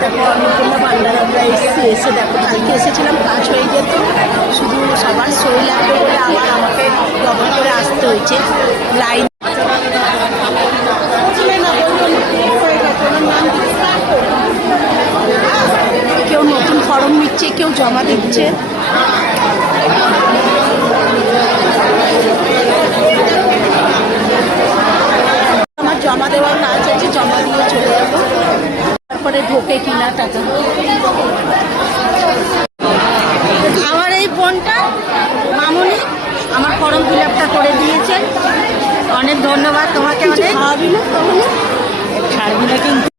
তারপর অন্নপূর্ণা ভান্ডার আমরা এসে দেখো কালকে এসেছিলাম, কাজ হয়ে যেত, শুধু সবার সই লাগবে বলে আবার আমাকে ডবল করে আসতে হয়েছে। লাইন কেউ নতুন ফর্ম নিচ্ছে, কেউ জমা দিচ্ছে। আমার জমা দেওয়ার কাজ আছে, জমা দিয়ে চলে যাবো, তারপরে ঢোকে কিনা টাকা। আমার এই বোনটা মামুনি আমার ফর্ম ফিল আপটা করে দিয়েছেন, অনেক ধন্যবাদ তোমাকে। অনেক খাওয়াবি না, ছাড়বি না কিন্তু।